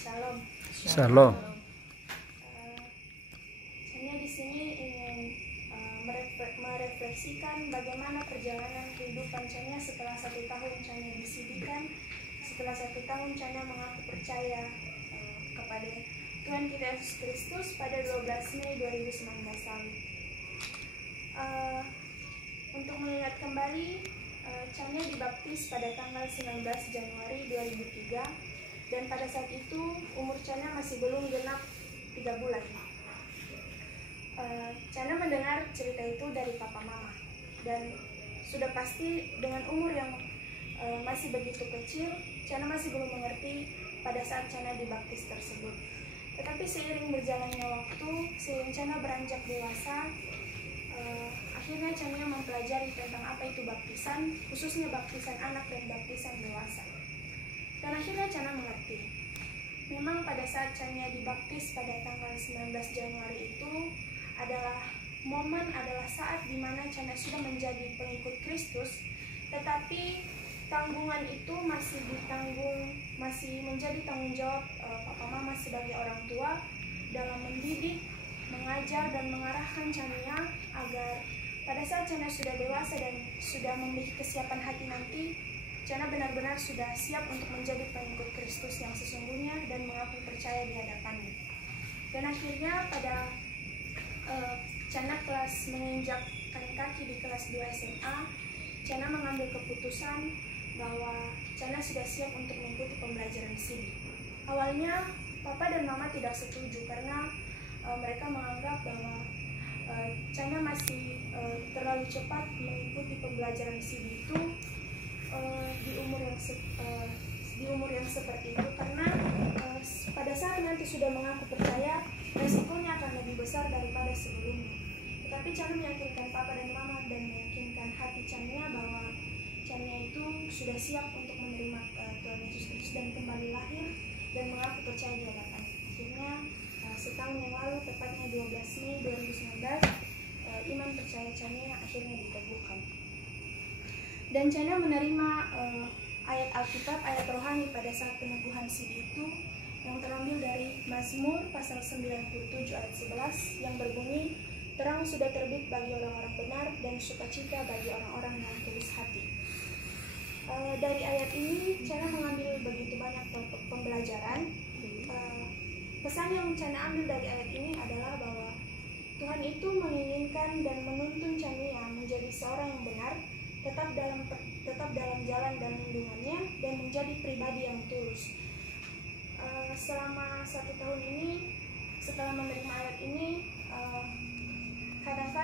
Shalom. Shalom. Saya di sini ingin merefleksikan bagaimana perjalanan kehidupan Chania setelah 1 tahun Chania disidikan, setelah 1 tahun Chania mengaku percaya kepada Tuhan kita Yesus Kristus pada 12 Mei 2019 lalu. Untuk mengingat kembali, Chania dibaptis pada tanggal 19 Januari 2003 dan pada saat itu umur Chania masih belum genap 3 bulan. Chania mendengar cerita itu dari papa mama dan sudah pasti dengan umur yang masih begitu kecil, Chania masih belum mengerti pada saat Chania dibaptis tersebut. Tetapi seiring berjalannya waktu, seiring Chania beranjak dewasa, akhirnya Chania mempelajari tentang apa itu baptisan, khususnya baptisan anak dan baptisan dewasa. Dan akhirnya Chania mengerti. Memang pada saat Chania dibaptis pada tanggal 19 Januari itu adalah saat di mana Chania sudah menjadi pengikut Kristus, tetapi tanggungan itu masih menjadi tanggung jawab papa mama sebagai orang tua dalam mendidik, mengajar dan mengarahkan Chania agar pada saat Chania sudah dewasa dan sudah memiliki kesiapan hati nanti, Chania benar-benar sudah siap untuk menjadi pengikut Kristus yang sesungguhnya dan mengaku percaya di hadapannya. Dan akhirnya pada Chania menginjakkan kaki di kelas 2 SMA, Chania mengambil keputusan bahwa Chania sudah siap untuk mengikuti pembelajaran SIDI. Awalnya papa dan mama tidak setuju karena mereka menganggap bahwa Chania masih terlalu cepat mengikuti pembelajaran SIDI itu di umur yang seperti itu, karena pada saat nanti sudah mengaku percaya, resikonya akan lebih besar daripada sebelumnya. Tetapi Chania meyakinkan papa dan mama dan meyakinkan hati Chania bahwa Chania itu sudah siap untuk menerima Tuhan Yesus Kristus dan kembali lahir dan mengaku percaya di hadapan. Akhirnya setahun yang lalu, tepatnya 12 Mei 2019, iman percaya Chania akhirnya diteguhkan. Dan Chania menerima ayat Alkitab, ayat rohani pada saat peneguhan SIDI itu yang terambil dari Mazmur pasal 97 ayat 11 yang berbunyi, terang sudah terbit bagi orang-orang benar dan sukacita bagi orang-orang yang tulus hati. Dari ayat ini Chania mengambil begitu banyak pembelajaran. Pesan yang Chania ambil dari ayat ini adalah bahwa Tuhan itu menginginkan dan menuntun Chania menjadi seorang yang benar, tetap dalam jalan dan lindungannya, dan menjadi pribadi yang tulus. Selama 1 tahun ini